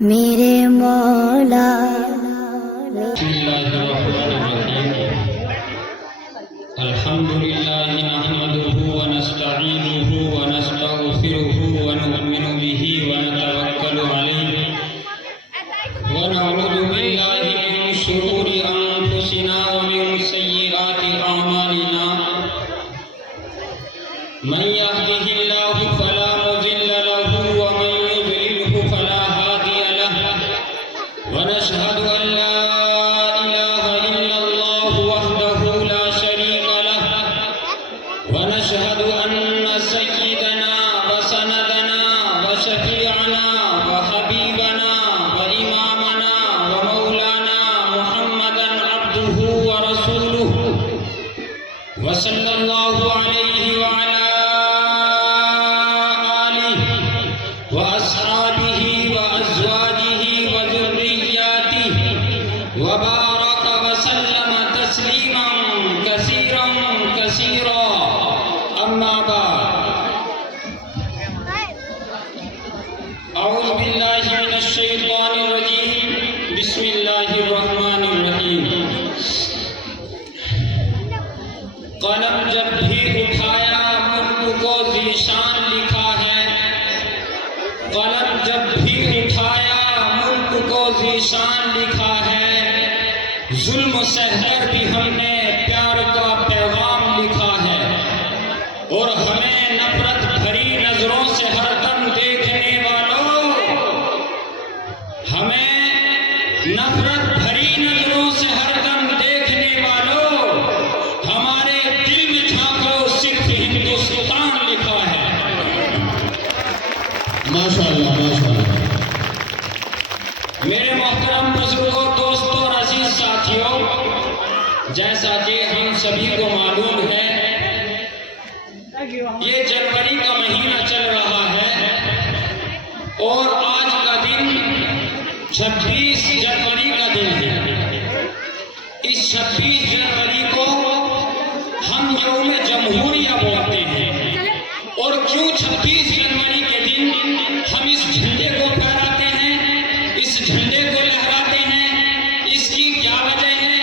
मेरे मौला अल्हम्दुलिल्लाहि नहमदुहु व नस्तईनुहु व नस्तगफिरुहु व नु'मिनु बिही व नतवक्कलु अलैहि व नऊज़ु बिल्लाहि मिन शुरूरि अनफुसिना व मिन सय्यिआति अअमालिना मन यहदिहिल्लाहु फला मुज़िल्ल लहु व मन युज़लिल्हु फला हादिय लहु व नशहदु अन ला इलाहा इल्लल्लाहु वहदहु ला शरीका लहु व नशहदु अन्न सय्यिदना व सनदना व शफीअना व हबीबना व इमामना व मौलाना मुहम्मदन अब्दुहु व रसूलुहु व सल्लल्लाहु अलैहि व अला आलिहि व अस्हाबिहि व अज़वाजिहि व ज़ुर्रिय्यातिहि व बारक व सल्लम तस्लीमन कसीरन कसीरा अम्मा बाद अऊज़ु बिल्लाहि मिनश शैतानिर रजीम बिस्मिल्लाहिर रहमानिर रहीम। कलम जब भी उठाया मुल्क को ज़ीशान लिखा है, कलम जब भी उठाया मुल्क को ज़ीशान लिखा है, जुल्म सहकर भी हमने प्यार का पैगाम लिखा है और हमें नफरत भरी नजरों से हरदम देखने वालों, हमें नफरत भरी नजरों से हरदम देखने वालों, हमारे दिल में झांको सिर्फ हिंदुस्तान लिखा है। माशाअल्लाह माशाअल्लाह। मेरे मोहतरम बुजुर्गों, दोस्तों और अजीज साथियों, जैसा कि हम सभी को मालूम है, ये जनवरी का महीना चल रहा है और आज का दिन 26 जनवरी का दिन है। इस 26 जनवरी को हम यौम जमहूरिया बोलते हैं। और क्यों 26 जनवरी के दिन हम इस झंडे को फहराते हैं, इस झंडे को लहराते हैं, इसकी क्या वजह है,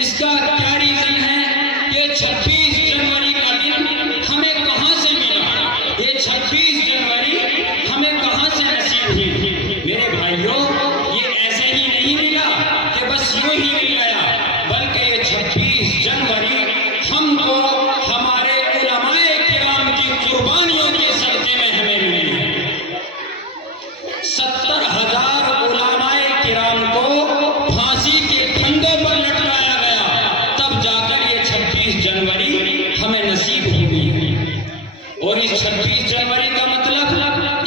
इसका क्या रीजन है? ये 26 जनवरी का दिन हमें कहां से मिला? ये 26 जनवरी हमें कहां से नसीब हुई? मेरे भाइयों, ये ऐसे ही नहीं मिला कि बस यूं ही मिल गया, बल्कि ये 26 जनवरी हमको हमारे उलमाए किराम की कुर्बानियों के सदक़े में हमें मिली है। 70,000 उलमाए किराम को फांसी के फंदों पर लटकाया गया, तब जाकर ये 26 जनवरी हमें नसीब हुई है। और इस 26 जनवरी का मतलब,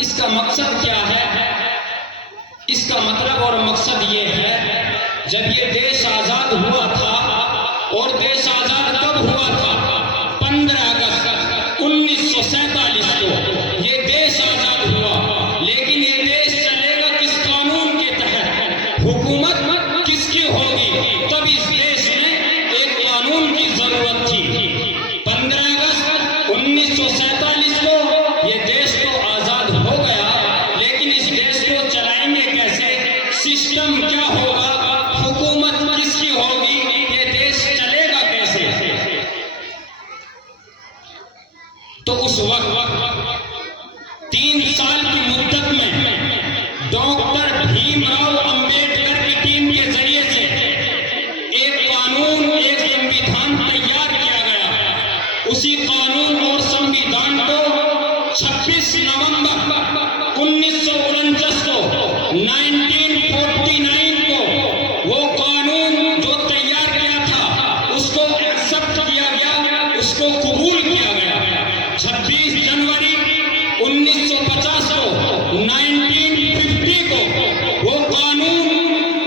इसका मकसद क्या है? इसका मतलब और मकसद ये है, जब ये देश आजाद हुआ था, और देश आजाद कब हुआ था? 15 अगस्त 1947 को ये देश आजाद हुआ। लेकिन ये देश चलेगा किस कानून के तहत? हुकूमत किसकी होगी? तब इस देश में एक कानून की जरूरत थी। 15 अगस्त 1947 को ये देश तो आजाद हो गया, लेकिन इस देश को चलाएंगे कैसे? सिस्टम क्या होगा? हुकूमत किसकी होगी? ये देश चलेगा कैसे? तो उस वक्त 3 साल की मुद्दत में डॉक्टर भीमराव अंबेडकर की टीम के जरिए से एक कानून, एक संविधान तैयार किया गया। उसी कानून और संविधान को 26 नवंबर 1949 को 1949 को वो कानून जो तैयार किया था, उसको एक्सेप्ट किया गया, उसको कबूल किया गया। 26 जनवरी 1950 को 1950 को वो कानून,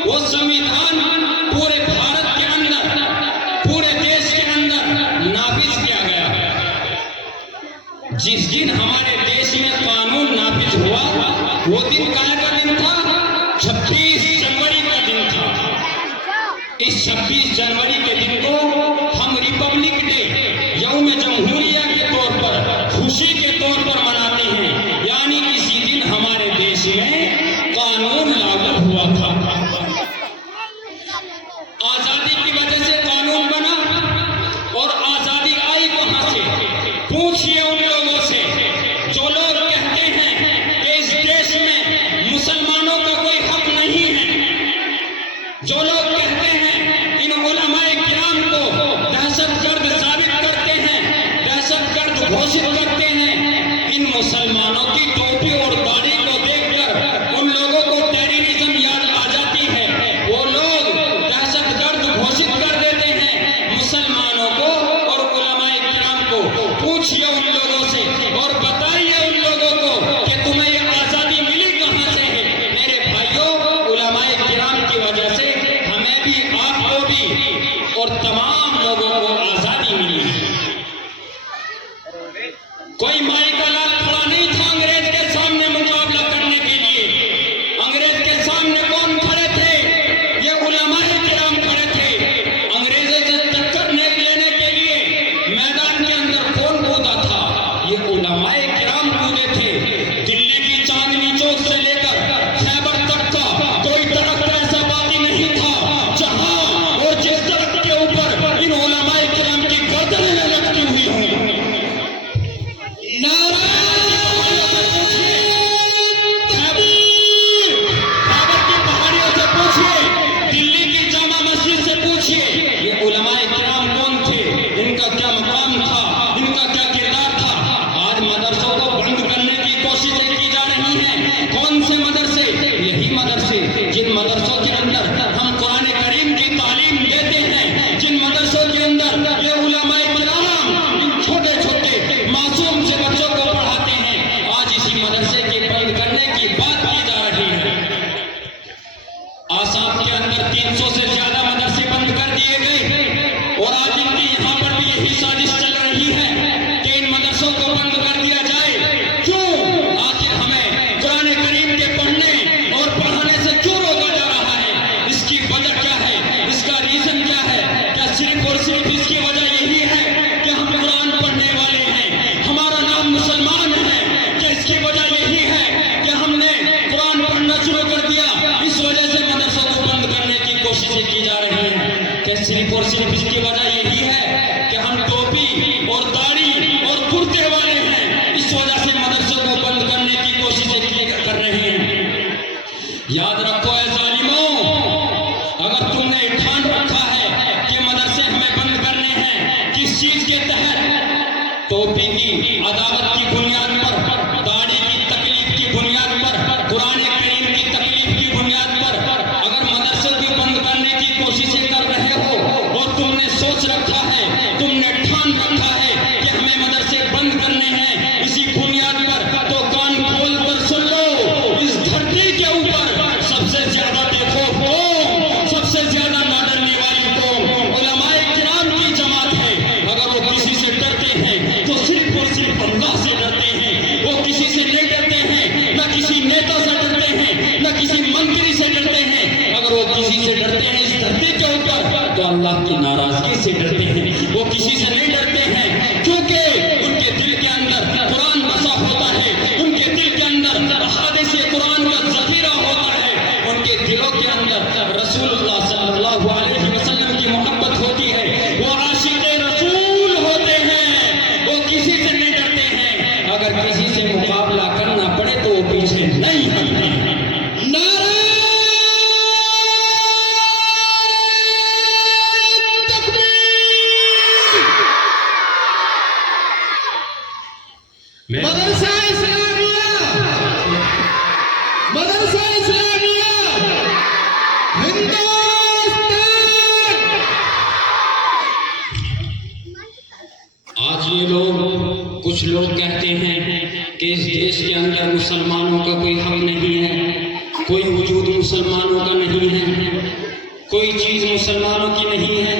वो संविधान पूरे भारत के अंदर, पूरे देश के अंदर नाफिज किया गया। जिस दिन हमारे देश में कानून नाफिज हुआ, वो दिन क्या का दिन था? 26 जनवरी का दिन था। इस 26 जनवरी के दिन को हम रिपब्लिक डे, यौम जमहूरिया के तौर पर, खुशी के तौर पर मनाते हैं। यानी इसी दिन हमारे देश में कानून लागू साहब के अंदर 300 से ज्यादा मदरसे बंद कर दिए गए और आज इनकी यहाँ पर भी यही साजिश चल रही है कि इन मदरसों को बंद कर दिया जाए। क्यों? आखिर हमें कुरान करीम के पढ़ने और पढ़ाने से क्यों रोका जा रहा है? इसकी वजह क्या है? इसका रीजन क्या है? क्या सिर्फ और सिर्फ इसकी वजह यही है कि हम कुरान पढ़ने वाले हैं, हमारा नाम मुसलमान है? क्या इसकी वजह यही है कि हमने कुरान पढ़ना शुरू कर दिया, इस वजह से मदरसों को बंद करने की कोशिशें की जा रही हैं? क्या सिर्फ और सिर्फ इसकी वजह यही है कि हम टोपी और दाढ़ी और कुर्ते वाले हैं, इस वजह से मदरसों को बंद करने की कोशिशें कर रहे हैं? याद रखो ऐ जालिमों, अगर तुमने ठान रखा है कि मदरसे हमें बंद करने हैं, किस चीज के तहत? टोपी की अदावत की बुनियाद पर, दाढ़ी की तकलीफ की बुनियाद पर, कुरान करीम की तकलीफ की बुनियाद पर अगर मदरसे को बंद करने की कोशिशें कर रहे हो और तुमने सोच रखा है, तुमने ठान रखा है कि हमें मदरसे बंद करने हैं इसी बुनियाद पर, तो कान खोल कर सुन लो, इस धरती के ऊपर सबसे ज्यादा बेखौफ कौन, सबसे ज्यादा ना डरने वाली कौन उलमाए किराम की जमात है। अगर वो किसी से डरते हैं तो सिर्फ और सिर्फ अल्लाह से डरते हैं। वो किसी से नहीं डरते हैं, ना किसी नेता से डरते हैं, ना किसी मंत्री से डरते हैं। अगर वो किसी से डरते हैं इस धरती के ऊपर तो अल्लाह की नाराजगी से डरते हैं। वो किसी से नहीं डरते हैं क्योंकि उनके दिल के अंदर कुरान बसा होता है, उनके दिल के अंदर हादिस कुरान का ज़ख़ीरा होता है, उनके दिलों के अंदर रसूलुल्लाह सल्लल्लाहु अलैहि वसल्लम की मोहब्बत होती है, वो आशिक़े रसूल होते हैं, वो किसी से नहीं डरते हैं। अगर किसी से मुकाबला करना पड़े तो वो पीछे नहीं हटते हैं। मदरसा इस्लामिया, मदरसा इस्लामिया हिंदुस्तान। आज ये लोग, कुछ लोग कहते हैं कि इस देश के अंदर मुसलमानों का कोई हक नहीं है, कोई वजूद मुसलमानों का नहीं है, कोई चीज मुसलमानों की नहीं है।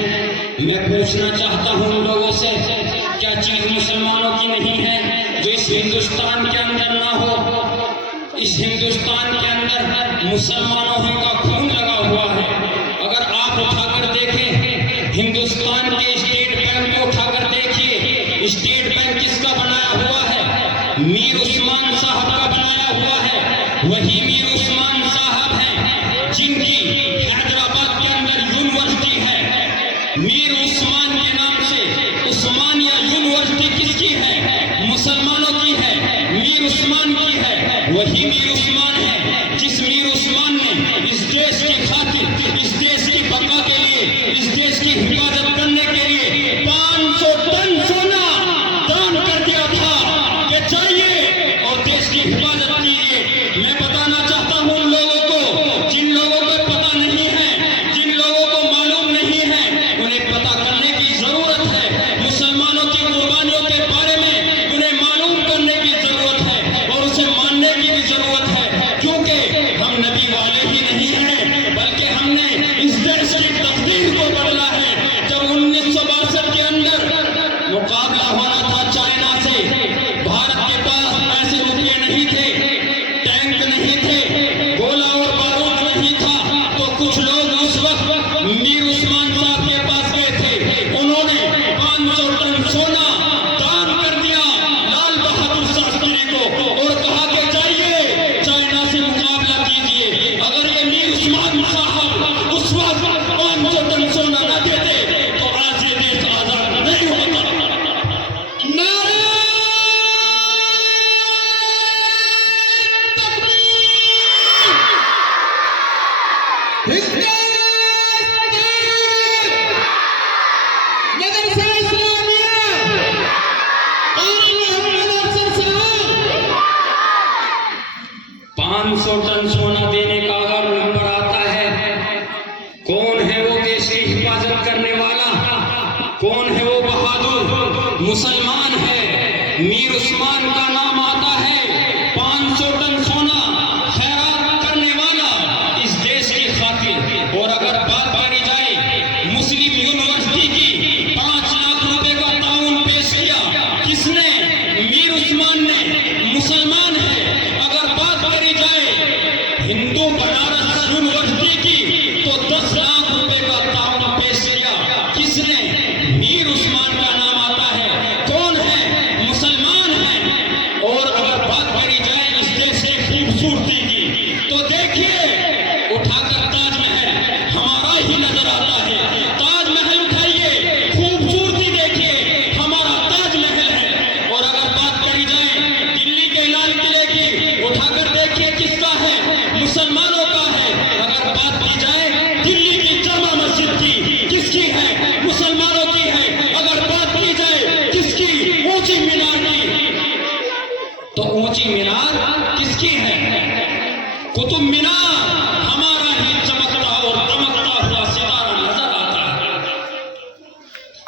मैं पूछना चाहता हूँ उन लोगों से, क्या चीज मुसलमानों की नहीं है जो इस हिंदुस्तान के अंदर ना हो? इस हिंदुस्तान के अंदर मुसलमानों का खून लगा हुआ है। अगर आप उठाकर देखें, हिंदुस्तान के स्टेट बैंक को उठाकर देखिए, स्टेट बैंक किसका बनाया हुआ है? मीर उस्मान साहब का बनाया हुआ है। वही मीर उस्मान साहब हैं जिनकी हैदराबाद के अंदर यूनिवर्सिटी है। मीर उस्मान के नाम से उस्मानिया यूनिवर्सिटी किसकी है? मुसलमानों की है, मीर उस्मान की है। वही मीर उस्मान है जिस मीर उस्मान ने इस देश की खातिर, इस देश की बका के लिए, इस देश की हिफाजत करने के लिए 500 टन सोना दान कर दिया था कि चाहिए और देश की हिफाजत कीजिए। मैं बताना चाहता हूँ उन लोगों को, जिन लोगों को पता नहीं है, जिन लोगों को मालूम नहीं है, उन्हें पता करने की जरूरत है। मुसलमानों की कुर्बानियों के बारे में उन्हें मालूम करने की जरूरत है और उसे मानने की भी जरूरत है, क्योंकि हम नबी वाले ही नहीं हैं, बल्कि हमने इस देश की तकदीर को बदला है। जब 1962 के अंदर मुकाबला होना था चाइना से, भारत के पास ऐसे रुपये नहीं थे, टैंक नहीं थे, गोला और बारूद नहीं था, तो कुछ लोग उस वक्त मीर उस्मान साहब के पास गए थे। उन्होंने 500 टन सोना दान कर दिया लाल बहादुर शास्त्री को और कहा कि जाइए चाइना से मुकाबला कीजिए। अगर ये मीर उस्मान साहब उस वक्त 500 टन सोना न देते तो आज ये देश आजाद नहीं होता। मदरसा इस्लामिया और मोहम्मद सल्लल्लाहु 500 टन सोना देने का अगर नंबर आता है, कौन है वो देश की हिफाजत करने वाला? कौन है वो बहादुर? मुसलमान है, मीर उस्मान का नाम आता है। 500 टन सोना खैरात करने वाला इस देश की खातिर, यूनिवर्सिटी की तो 10 लाख रुपए का ताउन पेश किया। किसने? मीर उस्मान का नाम आता है। कौन है? मुसलमान है। और अगर बात करी जाए इस देश की खूबसूरती की तो देखिए, उठाकर ताजमहल हमारा ही नजर आता है। ताजमहल उठाइए, खूबसूरती देखिए, हमारा ताजमहल है। और अगर बात करी जाए दिल्ली के लाल किले की, उठाकर देखिए किसका है? मुसलमानों का है। अगर बात की जाए दिल्ली की जामा मस्जिद की, किसकी है? मुसलमानों की है। अगर बात की जाए किसकी? ऊंची मीनार की, तो ऊंची मीनार किसकी है? कुतुब मीनार हमारा ही चमकता और दमकता हुआ सितारा नजर आता है।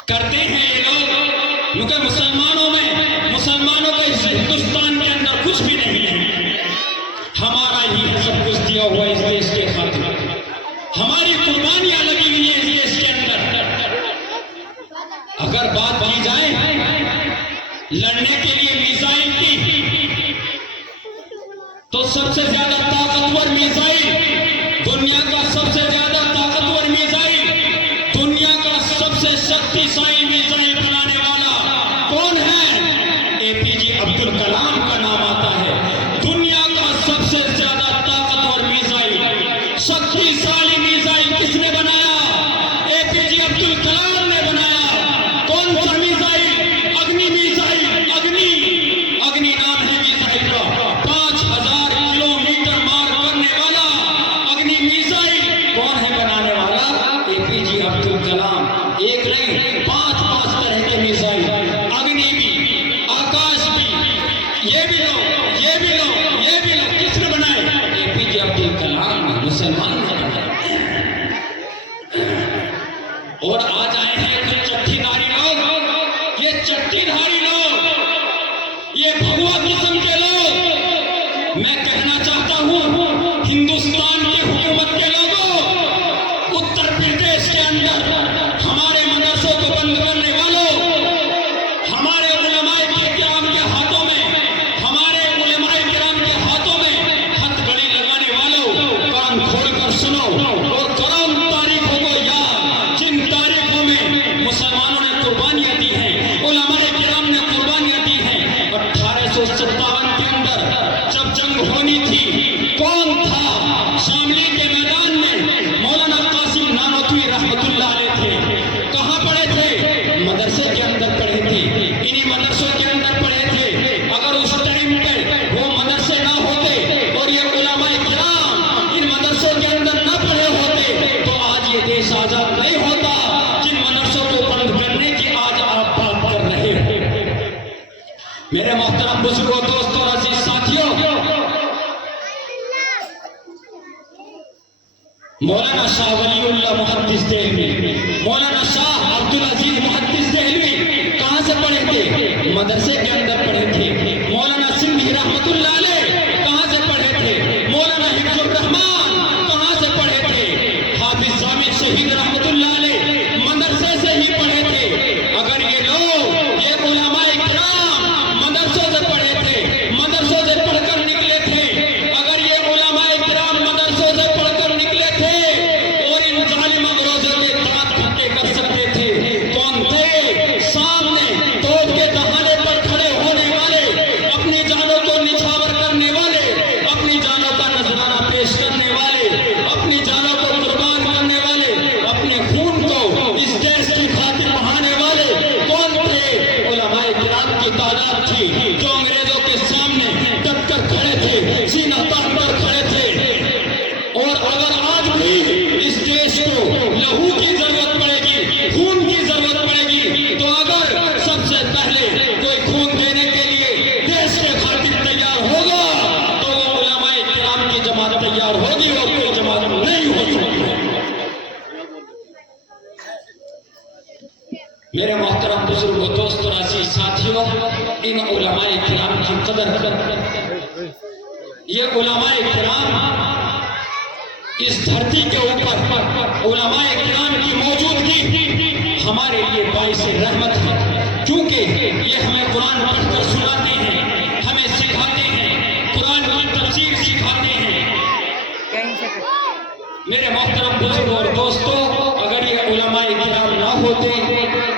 करते हैं ये लोग, क्योंकि मुसलमानों के इस हिंदुस्तान के अंदर कुछ भी नहीं है। हमारा ही सब कुछ दिया हुआ इस देश के खातिर, हमारी कुर्बानियां लगी हुई है इस देश के अंदर। अगर बात की जाए लड़ने के लिए मिसाइल की, तो सबसे ज्यादा ताकतवर मिसाइल, दुनिया का सबसे ज्यादा ताकतवर मिसाइल, दुनिया का सबसे शक्तिशाली मिसाइल बनाने वाला कौन है? एपीजे अब्दुल कलाम का नाम आता है। दुनिया का सबसे ज्यादा ताकतवर मिसाइल, शक्तिशाली मिसाइल किसने बनाया? एपीजे अब्दुल कलाम ने बनाया। कौन सा मिसाइल? अग्नि मिसाइल। अग्नि नाम है मिसाइल का। 5000 किलोमीटर मार करने वाला अग्नि मिसाइल कौन है बनाने वाला? एपीजे अब्दुल कलाम। एक नहीं, 5 तरह के मिसाइल, अग्नि भी, आकाश भी, ये भी लो, ये भी लो, ये भी लो, किसने बनाए? एपीजे अब्दुल कलाम ने, मुसलमान ने बनाए। और आज आए हैं कुछ चट्टीधारी लोग, ये चट्टीधारी लोग, ये भगवा किस्म के लोग। मैं कहना चाहता हूं हिंदुस्तान की हुकूमत के लोगों, उत्तर प्रदेश के अंदर हमारे मदरसों को बंद करने वालों, हमारे उलमाए किराम के हाथों में, हमारे उलमाए किराम के हाथों में हथकड़ी लगाने वालों, कान खोलकर सुनो और करो उन तारीखों को याद जिन तारीखों में मुसलमानों ने कुर्बानियां दी हैं, उलमाए किराम ने कुर्बानियां दी हैं। 1857 के अंदर जब जंग होनी थी, कौन था? शामली के मैदान में मौलाना कासिम नानोतवी रहमतुल्लाह अलैह थे। कहां पढ़े थे? मदरसे के अंदर पढ़े थे, इन्हीं मदरसों के अंदर पढ़े थे। अगर उस टाइम पे वो मदरसे ना होते और ये उलमाए किराम इन मदरसों के अंदर ना पढ़े होते तो आज ये देश आजाद नहीं होता। जिन मदरसों को बंद करने की आज आप बात कर रहे हो। मेरे मोहतरम बुजुर्गों, दोस्तों, अजीज साथियों, मौलाना शाह वलीउल्लाह मुहद्दिस देहलवी, मौलाना शाह अब्दुल अजीज मुहद्दिस देहलवी कहां से पढ़े थे? मदरसे के अंदर पढ़े थे। मौलाना सिंधी रहमतुल्लाह अलैह कहां से पढ़े थे? मौलाना हिफ्जुर रहमान कहां से पढ़े थे? हाफिज जामिद शहीद रहमतुल्लाह अलैह मदरसे से ही पढ़े थे। अगर ये लोग, ये उलमाए किराम मदरसों से पढ़े थे, मदरसों से पढ़कर निकले थे, अगर ये उलमाए किराम मदरसों से पढ़कर निकले थे और इन जालिम अंग्रेजों के दांत खट्टे कर सकते थे, कौन थे? सामने तोप के दहाने पर खड़े होने वाले, अपनी जानों को निछावर करने वाले, अपनी जानों का नजराना पेश करने वाले, अपनी जानों को कुर्बान करने वाले, अपने खून को इस देश की खातिर बहाने वाले कौन थे? उलमाए किराम की तादाद थी जो अंग्रेजों के सामने डट कर खड़े थे, सीना तान कर खड़े थे। और अगर आज भी इस देश को लहू की जरूरत पड़ेगी, खून की जरूरत पड़ेगी, तो अगर सबसे पहले कोई खून देने के लिए देश के खातिर तैयार होगा तो वो उलमाए किराम की जमात तैयार होगी और कोई जमात नहीं हो सकती। मेरे मोहतरम बुजुर्गों, दोस्तों, अजीज साथियों, इन उलमाए किराम की कदर कर, ये उलमाए किराम इस धरती के ऊपर उलमाए किराम की मौजूदगी हमारे लिए बाइस रहमत है, क्योंकि ये हमें कुरान पढ़कर सुनाते हैं, हमें सिखाते हैं, कुरान की तफसीर सिखाते हैं। मेरे मोहतरम बुजुर्गों और दोस्तों, अगर ये उलमाए किराम ना होते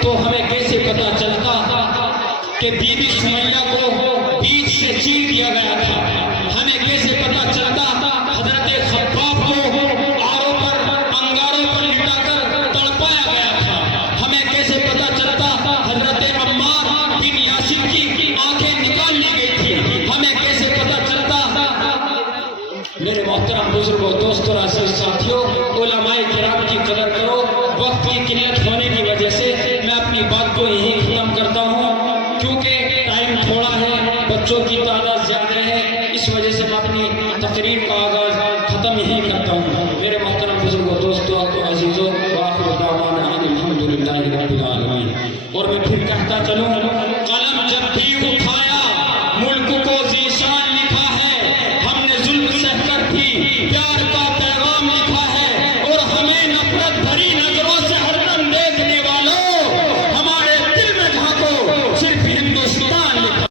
तो हमें कैसे पता चलता कि बीबी सुमैया को बीच से चीर दिया गया था? हमें कैसे पता चलता हजरत खब्बाब को आरों पर अंगारों पर लिटाकर तड़पाया गया था? हमें कैसे पता चलता हजरत अम्मार बिन यासिर की आंखें निकाल ली गई थी? हमें कैसे पता चलता? मेरे मोहतरम बुजुर्गों दोस्तों राशिद साथियों, उलमाए किराम की कदर करो। वक्त की किल्लत होने की वजह से मैं अपनी बात को यहीं ख़त्म करता हूँ, क्योंकि टाइम थोड़ा है, बच्चों की तादाद ज़्यादा है, इस वजह से मैं अपनी तकरीर का आगाज़ ख़त्म यहीं करता हूँ। मेरे मोहतरम बुजुर्गों दोस्तों अज़ीज़ों, और मैं फिर कहता चलूँ, कलम